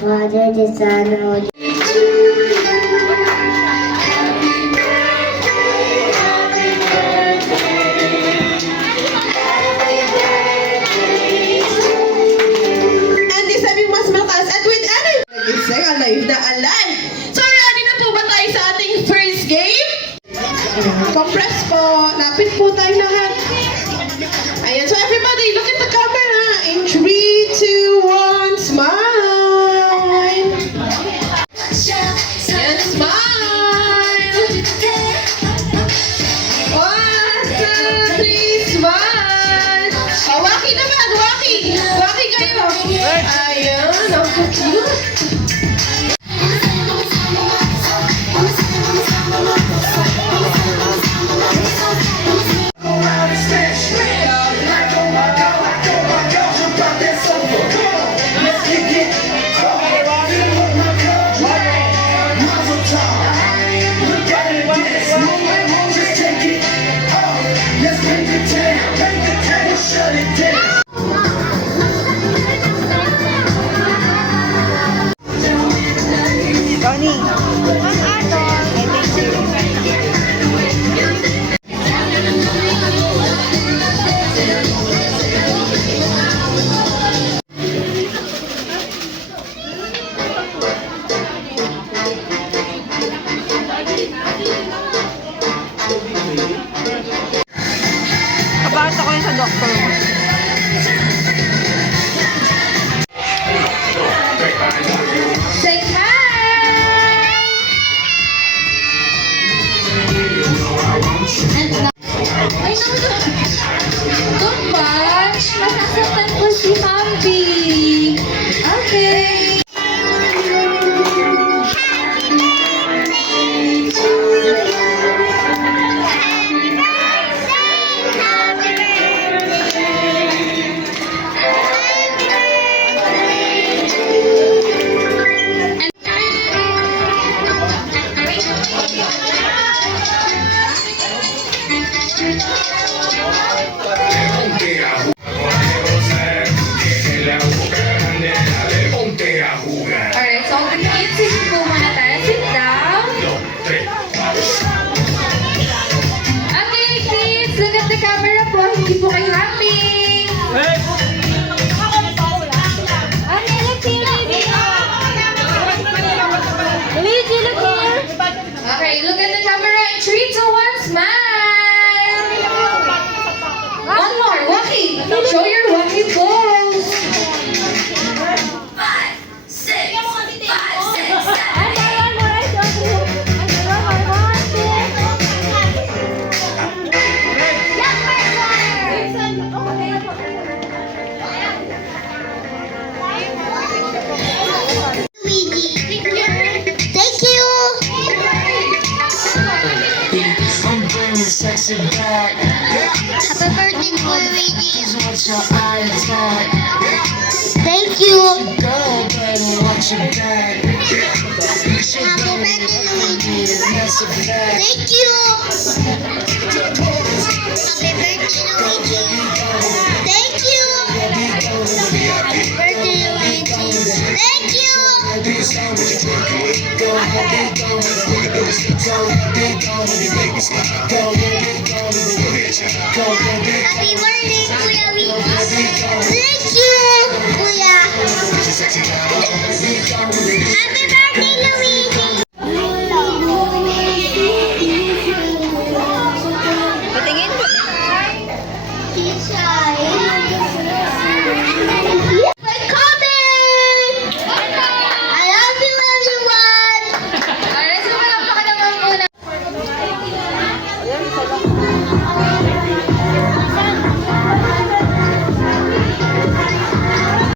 Father, the Son, and Holy alive na alive. So, ready na po ba tayo sa ating first game? Compress po. Lapit po tayo lahat. Ayan. So, everybody, look at the camera. In 3, 2, 1, smile. Ayan, smile. 1, 2, 3, smile. Oh, waki naman, waki. Waki kayo. Ayan, ang cute. Bakit ako yun sa doktor? Say hi! Ay, don't bash! Masasaktan ko si Hambi! Okay! Alright, so the kids, sige po muna tayo. Sit down. Okay, kids, look at the camera po. Hindi po kayo happy. Okay, look here, baby. Luigi, look here. Okay, look at the camera in 3, 2, 1, smile. One more, Waki. Show your Waki pose. 5, 6, 5, 6, 7. Thank you. I'm bringing sexy back. Happy birthday, Luigi. What's your eye attack? Thank you. Girl, baby, watch your back. Happy birthday, Luigi. That's a fact. Thank you. Happy birthday, Luigi. Thank you. Happy birthday, Luigi. Thank you. Go ahead, go with it. Go ahead, go with it. Make me smile. Go ahead, go with it. Go ahead. Happy birthday, Kuya Luigi. Thank you, Kuya. Happy